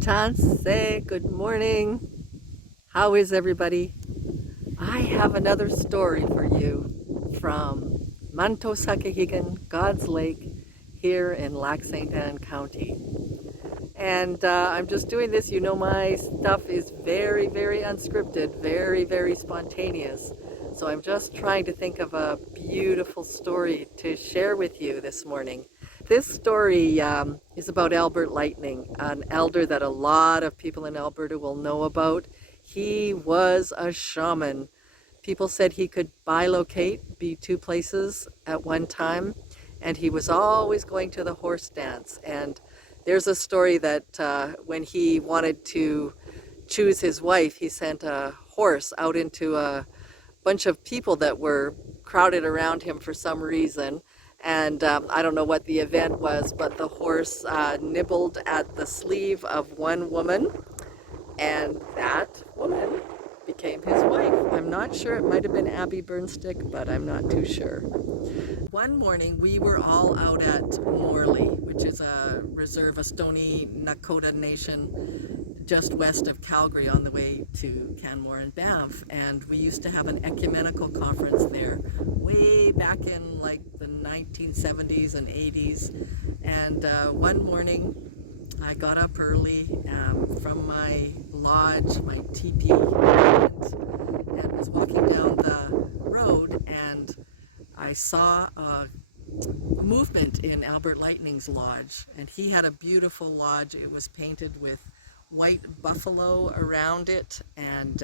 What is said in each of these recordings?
Chance, good morning. How is everybody? I have another story for you from Manto Sakahigan, God's Lake, here in Lac St. Anne County. And I'm just doing this. You know, my stuff is very, very unscripted, very, very spontaneous. So I'm just trying to think of a beautiful story to share with you this morning. This story is about Albert Lightning, an elder that a lot of people in Alberta will know about. He was a shaman. People said he could bilocate, be two places at one time, and he was always going to the horse dance. And there's a story that when he wanted to choose his wife, he sent a horse out into a bunch of people that were crowded around him for some reason. And I don't know what the event was, but the horse nibbled at the sleeve of one woman, and that woman became his wife. I'm not sure, it might have been Abby Burnstick, but I'm not too sure. One morning we were all out at Morley, which is a reserve, a Stoney Nakoda Nation just west of Calgary on the way to Canmore and Banff, and we used to have an ecumenical conference there way back in like the 1970s and 80s. And one morning I got up early from my lodge, my teepee, and was walking down the road, and I saw a movement in Albert Lightning's lodge, and he had a beautiful lodge. It was painted with white buffalo around it, and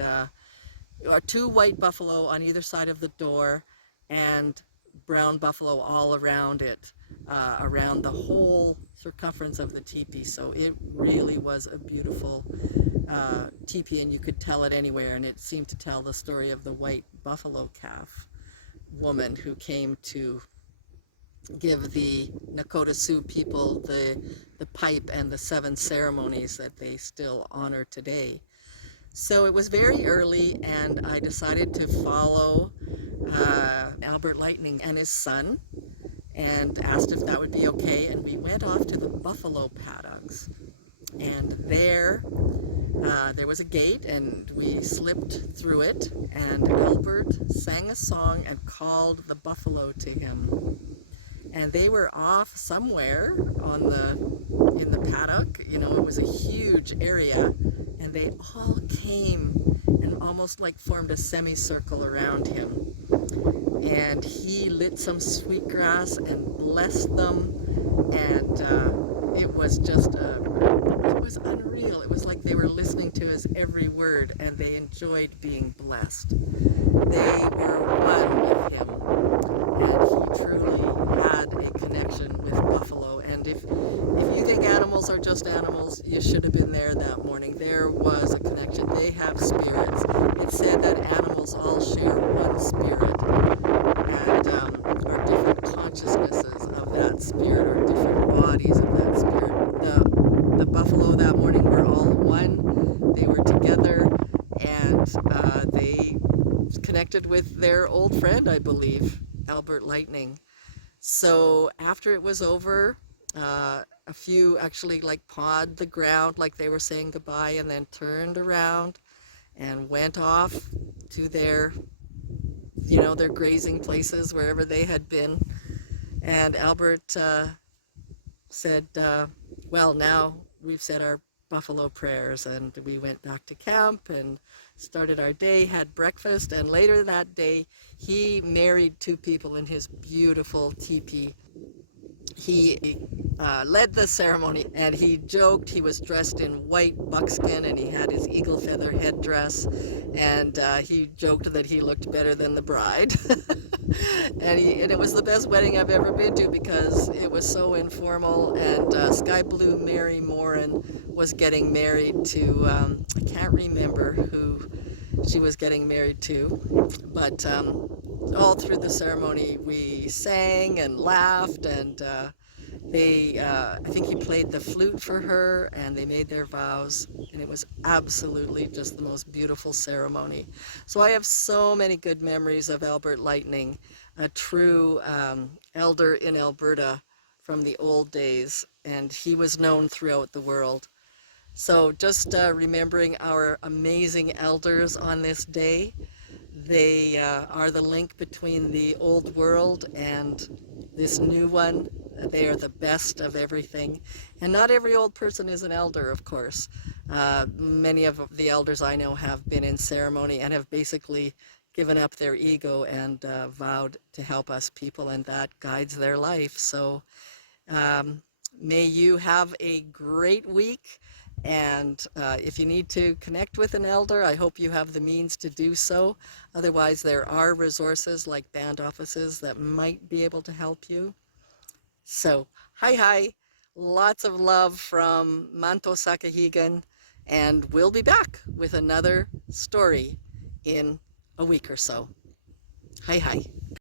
two white buffalo on either side of the door, and brown buffalo all around it, around the whole circumference of the teepee. So it really was a beautiful teepee, and you could tell it anywhere, and it seemed to tell the story of the white buffalo calf woman who came to give the Nakota Sioux people the pipe and the 7 ceremonies that they still honor today. So it was very early, and I decided to follow Albert Lightning and his son, and asked if that would be okay, and we went off to the buffalo paddocks, and there was a gate, and we slipped through it, and Albert sang a song and called the buffalo to him. And they were off somewhere in the paddock. You know, it was a huge area, and they all came and almost like formed a semicircle around him. And he lit some sweetgrass and blessed them, and it was just it was unreal. It was like they were listening to his every word, and they enjoyed being blessed. They were one with him, and he truly had a connection with buffalo. And if you think animals are just animals, you should have been there that morning. There was a connection. They have spirits. It's said that animals all share one spirit, and are different consciousnesses of that spirit, or different bodies of that spirit. The buffalo that morning were all one. They were together, and they connected with their old friend, I believe, Albert Lightning. So after it was over, a few actually like pawed the ground like they were saying goodbye, and then turned around and went off to their, you know, their grazing places, wherever they had been. And Albert said, well, now we've said our buffalo prayers, and we went back to camp and started our day, had breakfast, and later that day he married 2 people in his beautiful teepee. He led the ceremony, and he joked he was dressed in white buckskin, and he had his eagle feather headdress, and he joked that he looked better than the bride. And it was the best wedding I've ever been to, because it was so informal. And Sky Blue Mary Morin was getting married to, I can't remember who she was getting married to, but all through the ceremony we sang and laughed, and I think he played the flute for her, and they made their vows, and it was absolutely just the most beautiful ceremony. So I have so many good memories of Albert Lightning, a true elder in Alberta from the old days, and he was known throughout the world. So just remembering our amazing elders on this day. They are the link between the old world and this new one. They are the best of everything. And not every old person is an elder, of course. Many of the elders I know have been in ceremony and have basically given up their ego and vowed to help us people, and that guides their life. So um, may you have a great week. And if you need to connect with an elder, I hope you have the means to do so. Otherwise, there are resources like band offices that might be able to help you. So, hi, hi. Lots of love from Manto Sakahigan. And we'll be back with another story in a week or so. Hi, hi.